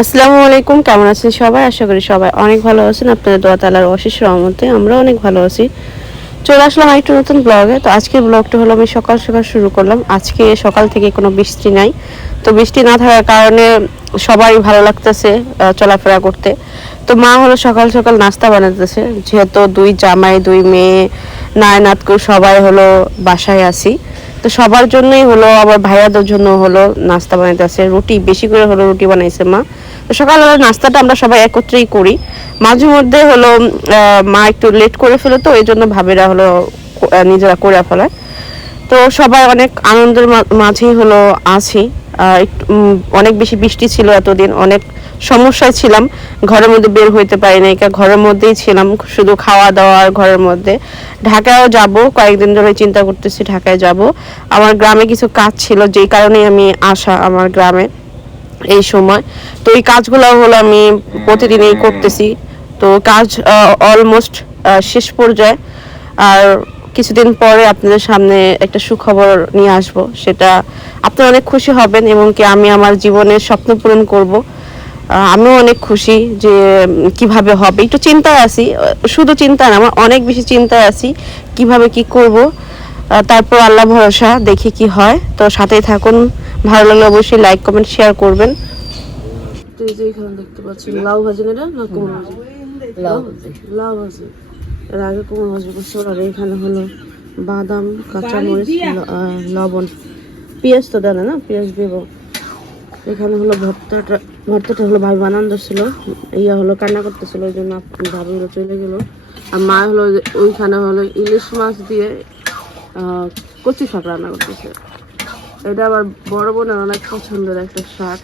আসসালামু আলাইকুম, কেমন আছেন সবাই? আশা করি সবাই অনেক ভালো আছেন। আপনাদের দোয়া তালার অশেষ রহমতে আমরা অনেক ভালো আছি। চলে আসলাম একটু নতুন ব্লগে। তো আজকের ব্লগটা হলো, আমি সকাল সকাল শুরু করলাম। আজকে সকাল থেকে কোনো বৃষ্টি নাই। তো বৃষ্টি না থাকার কারণে সবাই ভালো লাগতেছে চলাফেরা করতে। তো মা হলো সকাল সকাল নাস্তা বানাতেছে। যেহেতু দুই জামাই, দুই মেয়ে নায়নাতকুর সবাই হলো বাসায় আসি তো সবার জন্যই হলো, আবার ভাইয়াদের জন্য হলো নাস্তা বানাইতেছে রুটি, বেশি করে হলো রুটি বানাইছে মা। তো সকালবেলা নাস্তাটা আমরা সবাই একত্রেই করি। মাঝে মধ্যে হলো মা একটু লেট করে ফেলে তো এই জন্য ভাবেরা হলো নিজেরা করে ফেলায় তো সবাই অনেক আনন্দের মাঝেই হলো আছি। একটু অনেক বেশি বৃষ্টি ছিল এতদিন, অনেক সমস্যায় ছিলাম। ঘরের মধ্যে বের হইতে পারি নাই ঘরের মধ্যেই ছিলাম, শুধু খাওয়া দাওয়া ঘরের মধ্যে। ঢাকায়ও যাব, কয়েকদিন ধরে চিন্তা করতেছি ঢাকায় যাব। আমার গ্রামে কিছু কাজ ছিল, যেই কারণেই আমি আসা আমার গ্রামে এই সময়। তো এই কাজগুলো হলো আমি প্রতিদিনই করতেছি। তো কাজ অলমোস্ট শেষ পর্যায়ে। আর কিছুদিন পরে আপনাদের সামনে একটা সুখবর নিয়ে আসব। সেটা আপনারা অনেক খুশি হবেন এবং কি আমি আমার জীবনের স্বপ্ন পূরণ করব। আমিও অনেক খুশি যে কীভাবে হবে। একটু চিন্তায় আছি। শুধু চিন্তা না আমার অনেক বেশি চিন্তায় আছি কীভাবে কি করব। তারপর আল্লাহ ভরসা দেখি কি হয়। তো সাথেই থাকুন। ভালো লাগলে অবশ্যই লাইক কমেন্ট শেয়ার করবেন। তো এই যে এখানে দেখতে পাচ্ছি লাউ ভাজি না লাউ। লাউ ভাজি। এর আগে কুমড়ো ভাজি আর এখানে হলো বাদাম কাঁচামরিচ লবণ। পেঁয়াজ তো দেয় না পেঁয়াজ দেব। এখানে হলো ভর্তাটা ভর্তাটা হলো ভাই বানান ছিল। ইয়া হলো কান্না করতেছিল ওই জন্য ভাবি হলো চলে গেলো। আর মা হলো যে ওইখানে হলো ইলিশ মাছ দিয়ে কচি শাক রান্না করতেছে। এটা আবার বড় বোনের অনেক পছন্দের একটা শাক।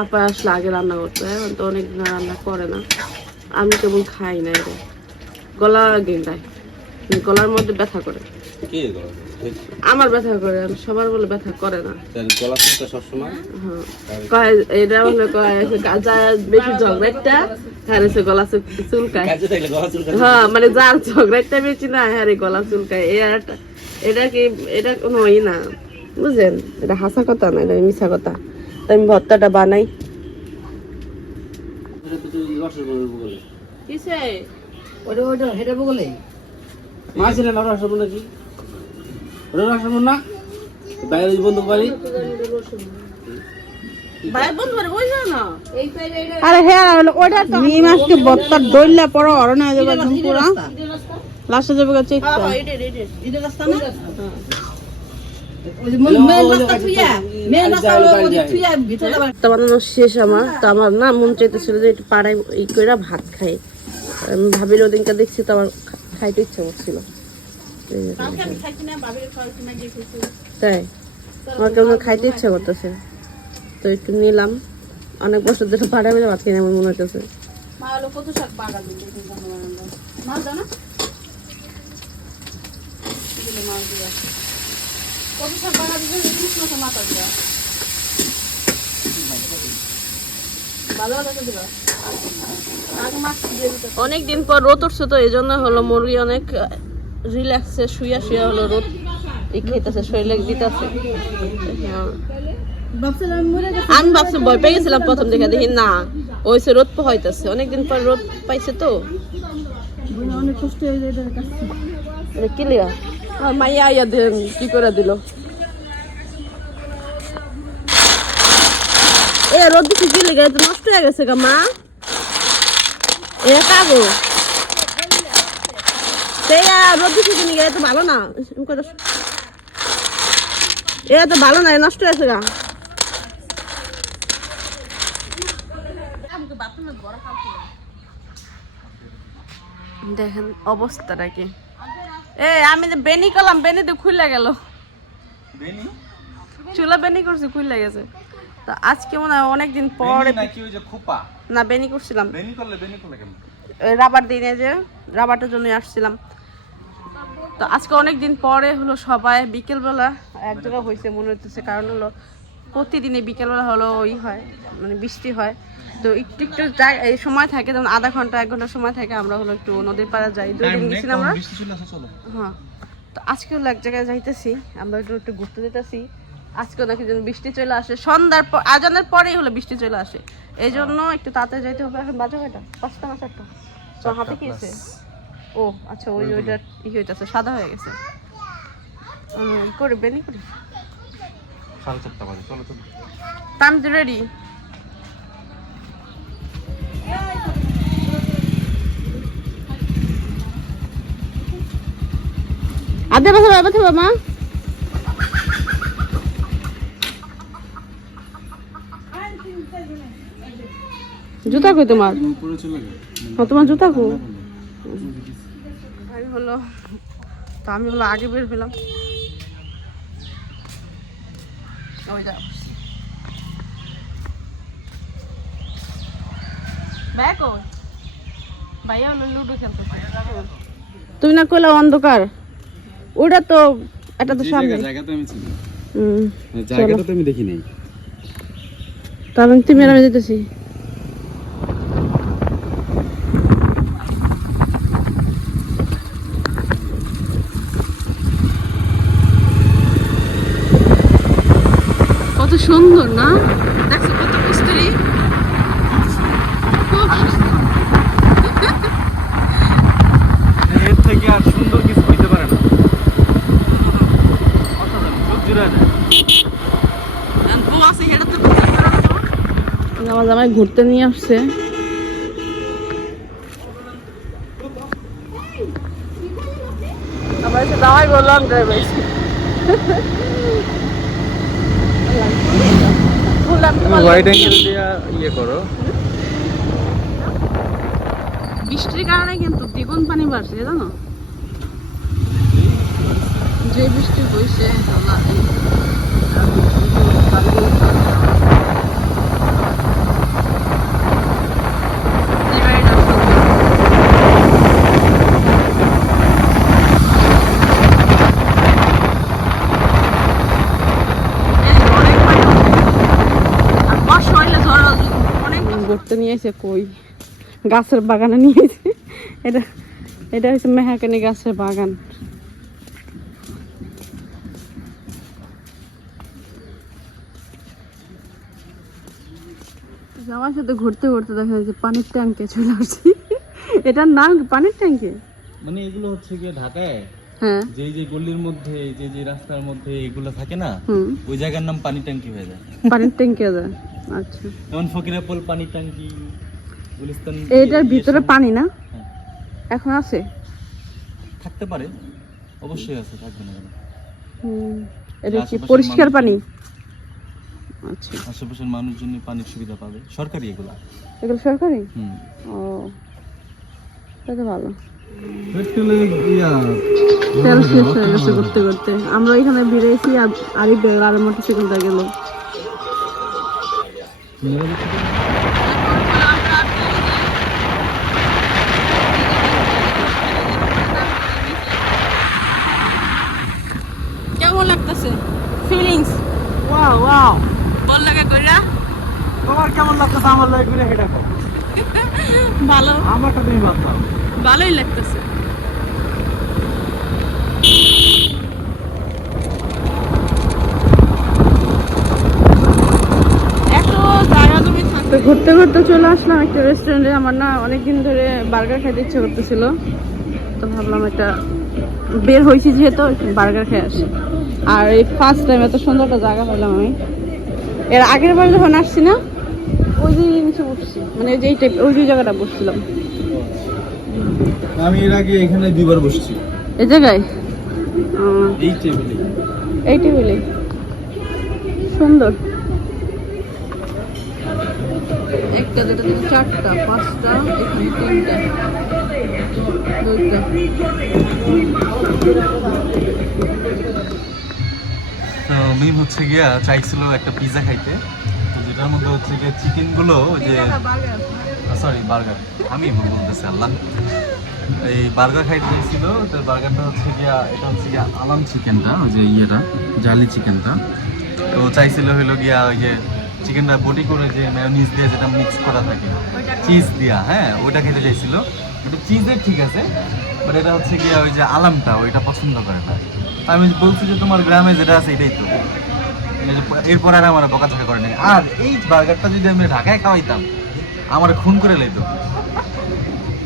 আপা আসলে আগে রান্না করতো এখন তো অনেক রান্না করে না। আমি কেবল খাই না এটা। গলা গেন্ডায় গলার মধ্যে ব্যথা করে। কি আমার ব্যথা করে আর সবার বলে ব্যথা করে না। গলা শুনতে সবসময়? হ্যাঁ। কয় এটা বলে কয় যা বেশি ঝগড়াটা হ্যাঁ সে গলা চুল- চুলকায়। হ্যাঁ মানে যার ঝগড়াটা বেশি না হ্যাঁ রে গলা চুলকায়। একটা- এটা কি এটা কোনো ই না বুঝলেন এটা হাসা কথা না এটা মিছা কথা। তো আমি ভর্তাটা বানাই। কিসে? ওটা ওটা হেঁটে বলে মাছ না রসের বল না? বাইরে বন্ধু বাড়ি? ভাই বন্ধু বাড়ি বই যাও না। আরে হ্যাঁ ওটা মি মাছকে বত্তার দইলা পড়ো অরণ হয়ে যাবে পুরা। লাস্টে যাবে গেছে এটা রাস্তা না ভর্তা শেষ আমার তো আমার না মন যে একটু পাড়ায় এই করে ভাত খাই আমি দেখছি তো আমার খাইতে ইচ্ছা তাই আমার কেমন খাইতে করতেছে তো একটু নিলাম অনেক বছর ধরে পাড়ায় বেড়ে ভাত খাই আমার মনে হচ্ছে অনেক দিন পর রোদ উঠছে তো এই জন্য হলো মুরগি অনেক রিল্যাক্সে শুয়া শুয়া হলো রোদ খেতেছে শরীরে দিতেছে। আমি ভাবছি ভয় পেয়ে গেছিলাম প্রথম দেখে দেখি না ওই সে রোদ পোহাইতেছে। অনেকদিন পর রোদ পাইছে তো। অনেক কষ্ট হয়ে যায় মাইয়া আইয়া কি করে দিল? এ, রোদ দিছি লেগে? নষ্ট হয়ে গেছে গা, মা। এ কাগো সে রোদ দিছি কি লেগে? তো ভালো না। এ ভালো না নষ্ট হয়েছে গা। দেখেন অবস্থাটা কি এ আমি যে বেনি করলাম বেনি তো খুলে গেল। চুলা বেনি করছি খুলে গেছে। তো আজকে মনে হয় অনেকদিন পরে নাকি ওই যে খোপা? না বেনি করছিলাম। বেনি করলে বেনি করলে কেমন? রাবার দিনে যে রাবারটার জন্য আসছিলাম। তো আজকে অনেক দিন পরে হলো সবাই বিকেলবেলা এক জায়গায় হয়েছে মনে হচ্ছে কারণ হলো প্রতিদিনই বিকেলবেলা হলো ওই হয় মানে বৃষ্টি হয়। তো একটু একটু এই সময় থাকে যেমন আধা ঘণ্টা এক ঘণ্টা সময় থাকে আমরা হলো একটু নদীর পাড়ে যাই। দুই দিন গেছিলাম আমরা। হ্যাঁ। তো আজকে হলো এক জায়গায় যাইতেছি আমরা একটু একটু ঘুরতে যেতেছি। আজকে নাকি যেন বৃষ্টি চলে আসে। সন্ধ্যার পর আজানের পরেই হলো বৃষ্টি চলে আসে। এই জন্য একটু তাড়াতাড়ি যাইতে হবে। এখন বাজে কয়টা? পাঁচটা না চারটা? তোমার হাতে কি আছে ও আচ্ছা ওই ওইটা ই হইতেছে সাদা হয়ে গেছে। করে বেনি করি সাড়ে চারটা বাজে চলো তো। তা আমি রেডি? আদে বসে, বাবা থেকে মা জুতা কই তোমার? হ্যাঁ তোমার জুতা কই? আমি হলো, তো আমি হলো আগে বের হলাম। ওই যা তুমি না কইলা অন্ধকার। ওটা তো এটা তো সামনে। জায়গা তো আমি চিনি। হুম জায়গাটা তো আমি দেখি নাই। তাহলে তুমি আর আমি যেতেছি কত সুন্দর না দেখছ কত মিস্ত্রি খুব এর থেকে আর সুন্দর কিছু হইতে পারে না অসাধারণ চোখ জুড়ে দেয় জামাই ঘুরতে নিয়ে আসছে। আমার এসে জামাই বললাম ড্রাইভার হোয়াইট অ্যাঙ্গেল দিয়ে ইয়ে করো। বৃষ্টির কারণে কিন্তু দ্বিগুণ পানি বাড়ছে জানো? যে বৃষ্টি হয়েছে ঘুরতে নিয়ে এসে কই? গাছের বাগানে নিয়ে এসে। এটা এটা হচ্ছে মেহাকানি গাছের বাগান। আমার সাথে ঘুরতে ঘুরতে দেখা যাচ্ছে পানির ট্যাঙ্কে চলে আসছি। এটার নাম পানির ট্যাঙ্কে মানে এগুলো হচ্ছে গিয়ে ঢাকায়? যে যে গলির মধ্যে যে যে রাস্তার মধ্যে এগুলো থাকে না ওই জায়গার নাম পানি ট্যাঙ্কি হয়ে যায়। পানির ট্যাঙ্কে যায়। আচ্ছা। যেমন ফকিরাপুল পানি ট্যাঙ্কি গুলিস্তান এইটার ভিতরে পানি না? হ্যাঁ, এখন আছে? থাকতে পারে। অবশ্যই আছে থাকবে না হুম। এটা কি পরিষ্কার পানি? আচ্ছা। আশেপাশের মানুষজন পানির সুবিধা পাবে। সরকারি এগুলো। এগুলো সরকারি? হুম। ও তাহলে ভালো। তেল শেষ হয়ে গেছে করতে করতে। আমরা এখানে বেরিয়েছি আর বের আর মোটরসাইকেলটা গেল। কেমন লাগতেছে? ফিলিংস ওয়াও ওয়াও বল লাগে কইরা? তোমার কেমন লাগতেছে আমার লাগে ঘুরে হেঁটে? ভালো। আমারটা তুমি বাতলাও ভালোই লাগতেছে। ঘুরতে ঘুরতে চলে আসলাম একটা রেস্টুরেন্টে আমার না অনেকদিন ধরে বার্গার খাইতে ইচ্ছে করতেছিল। তো ভাবলাম একটা বের হয়েছি যেহেতু বার্গার খেয়ে আসি। আর এই ফার্স্ট টাইম এত সুন্দর একটা জায়গা পেলাম আমি। এর আগের বার যখন আসছি না, ওই যে নিচে বসছি। মানে ওই যে ওই যে জায়গাটা বসছিলাম। আমি এর আগে এখানে দুইবার বসছি। এই জায়গায়? এই টেবিলে এই। টেবিলে সুন্দর। একটা দুটো তিনটে চারটা পাঁচটা এখানে তিনটা দুইটা। তো মিম হচ্ছে গিয়া চাইছিল একটা পিৎজা খাইতে। তো যেটার মধ্যে হচ্ছে গিয়ে চিকেনগুলো ওই যে সরি বার্গার। আমি ভুল বলতেছি, আল্লাহ। এই বার্গার খাইতে চাইছিল তো বার্গারটা হচ্ছে গিয়া, এটা হচ্ছে গিয়া আলাম চিকেনটা, ওই যে ইয়েটা জালি চিকেনটা। তো চাইছিল হলো গিয়া ওই যে চিকেনটা বডি করে যে ম্যায়োনিজ দিয়ে যেটা মিক্স করা থাকে চিজ দিয়া হ্যাঁ ওইটা খেতে চাইছিল। ওটা চিজের ঠিক আছে বাট এটা হচ্ছে গিয়া ওই যে আলামটা, ওইটা পছন্দ করে না। আমি বলছি যে তোমার গ্রামে যেটা আছে এটাই তো। এরপর আর আমার বকাঝকা করে নাই। আর এই বার্গারটা যদি আমি ঢাকায় খাওয়াইতাম আমার খুন করে লইতো।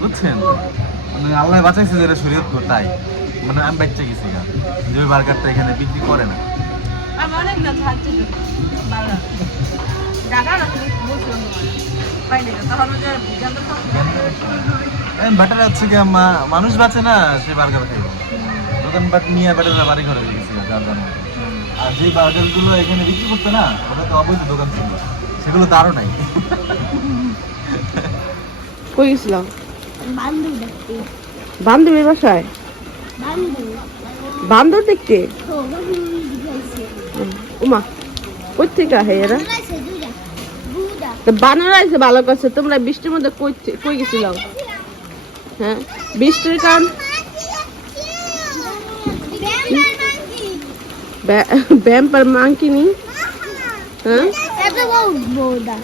বুঝছেন? মানে আল্লাহ বাঁচাইছে যেটা শরীয়ত কর তাই। মানে আমি বাচ্চা গেছি গা। যে ওই বার্গারটা এখানে বিক্রি করে না। অনেক হচ্ছে কি মানুষ বাঁচে না সে বার্গার খাইব। দোকানপাট নিয়ে ব্যাটার বাড়ি ঘরে গেছে যার জন্য। আর যে বার্গারগুলো এখানে বিক্রি করতো না ওটা তো অবৈধ দোকান ছিল। সেগুলো তারও নাই। কই গেছিলাম? বান্ধব বান্ধবীর বাসায়? বান্দর দেখতে? দিখাইছে উমা কই থেকে আহে এরা? বানর আছে ভালো কাছে তোমরা বৃষ্টির মধ্যে কই কই গেছিলাম? হ্যাঁ বৃষ্টির কারণ? ব্যাম্পার মাংকি নি? হ্যাঁ এটা বউ বুদা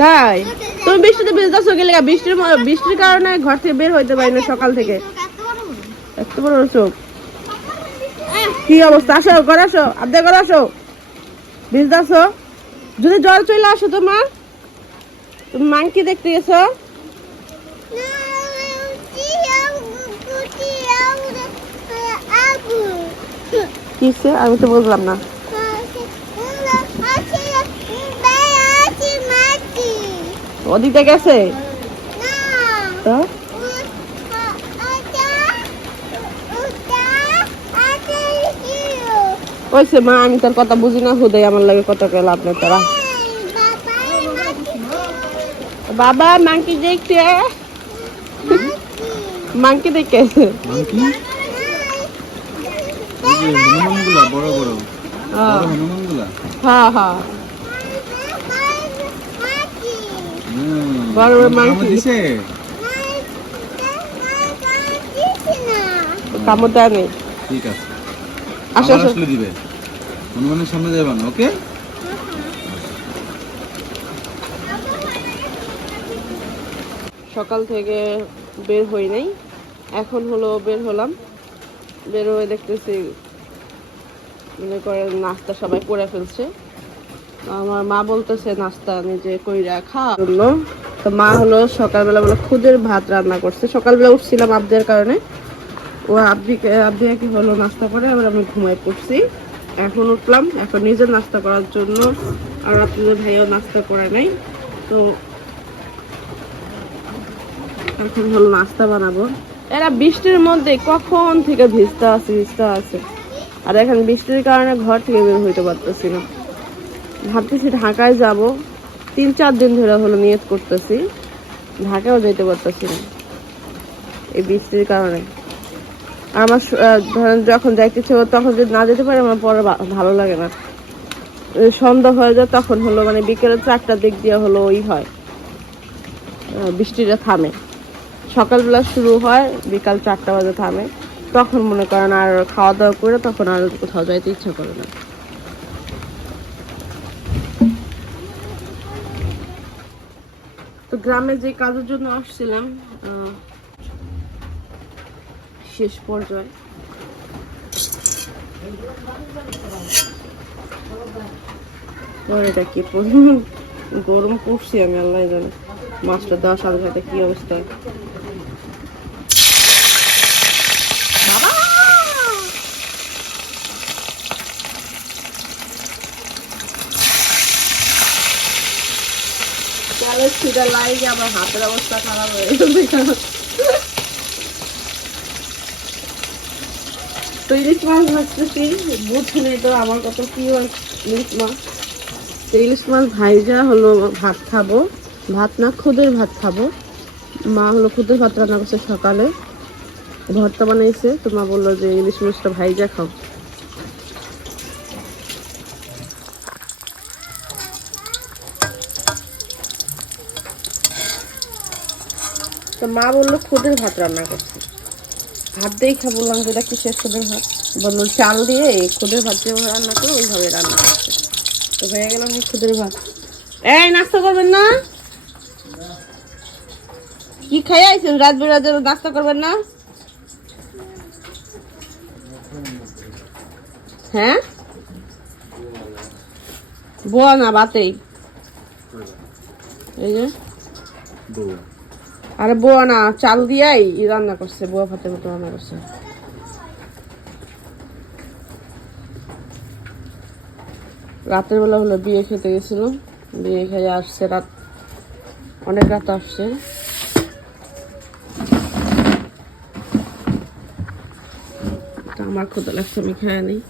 তাই? তুমি বৃষ্টিতে ভিজতেছো গেলে? বৃষ্টির বৃষ্টির কারণে ঘর থেকে বের হইতে পারি না সকাল থেকে। এত বড় চোখ কি অবস্থা? আসো, ঘরে আসো আদে ঘরে আসো। ভিজতেছো যদি জল চলে আসো তোমার? তুমি মাংকি দেখতে গেছো? কিসে? আমি তো বুঝলাম না। ওদিকে গেছে? তো? ওইসে মা আমি তোর কথা বুঝি না হুদয় আমার লাগে কত কে লাভ নেই তোরা। বাবা মাংকি দেখছে। মাংকি দেখে কি হনুমানগুলা বড় বড়। বড় হ্যাঁ হ্যাঁ হুম বড় বড় মাংকি দিছে? কামড় দেয় নেই ঠিক আছে। আসো আসলে দিবে। হনুমানের সামনে যাবে না ওকে? সকাল থেকে বের হই নাই। এখন হলো বের হলাম। বের হয়ে দেখতেছি মনে করেন নাস্তা সবাই করে ফেলছে। আমার মা বলতেছে, নাস্তা নিজে কইরা খাওয়ার জন্য তো মা হলো সকালবেলা বলে খুদের ভাত রান্না করছে। সকালবেলা উঠছিলাম আবদের কারণে। ও আব্দিকে আব্দি কি হলো নাস্তা করে আবার আমি ঘুমায় পড়ছি। এখন উঠলাম, এখন নিজের নাস্তা করার জন্য। আর আপনাদের ভাইও নাস্তা করে নাই। তো এখন হলো নাস্তা বানাবো। এরা বৃষ্টির মধ্যে কখন থেকে ভিজতে আছে ভিজতে আছে। আর এখন বৃষ্টির কারণে ঘর থেকে বের হইতে পারতেছি না। ভাবতেছি ঢাকায় যাব। তিন, চার দিন ধরে হলো নিয়ত করতেছি। ঢাকায়ও যেতে পারতেছি না। এই বৃষ্টির কারণে। আমার ধরেন যখন যাইতে করে তখন যদি না যেতে পারি, আমার পরে ভালো লাগে না। সন্ধ্যা হয়ে যায়, তখন হলো মানে বিকেলে চারটার দিক দিয়ে হলো ওই হয়। বৃষ্টিটা থামে। সকালবেলা শুরু হয়, বিকাল চারটা বাজে থামে। তখন মনে করেন আর খাওয়া দাওয়া করে তখন আর কোথাও যাইতে ইচ্ছা করে না। গ্রামে যে কাজের জন্য আসছিলাম শেষ পর্যায়ে। এটা কি গরম পড়ছি আমি আল্লাহ জানি। মাছটা দেওয়ার সাথে সাথে কি অবস্থা বাবা! ছিটা লাগে আমার হাতের অবস্থা খারাপ হয়ে গেছে। তো ইলিশ মাছ ভাজতেছি বুঝছি না তো আমার কত হয় ইলিশ মাছ। তো ইলিশ মাছ ভাইজা হলো ভাত খাব। ভাত না, খুদের ভাত খাব। মা হলো খুদের ভাত রান্না করছে সকালে। ভর্তা বানাইছে। তো মা বলল যে ইলিশ মাছটা ভাইজা খাও। তো মা বলল, খুদের ভাত রান্না করছে। ভাত দিয়েই খাব বললাম যে, এটা কিসের খুদের ভাত? বলল, চাল দিয়ে এই খুদের ভাত যেভাবে রান্না করে, ওইভাবে রান্না করছে। তো হয়ে গেলাম আমি খুদের ভাত। এই, নাস্তা করবেন না? কি খাই আইছেন? রাত বেড়াতে নাস্তা করবেন না? হ্যাঁ? বোয়া না, বাতেই। এই যে। আরে বোয়া না, চাল দিয়াই রান্না করছে, বোয়া ভাতের মতো রান্না করছে। রাতের বেলা হলো বিয়ে খেতে গেছিল, বিয়ে খেয়ে আসছে রাত, অনেক রাত আসছে। আমার ক্ষুদা লাগছে, আমি খেয়ে নিই।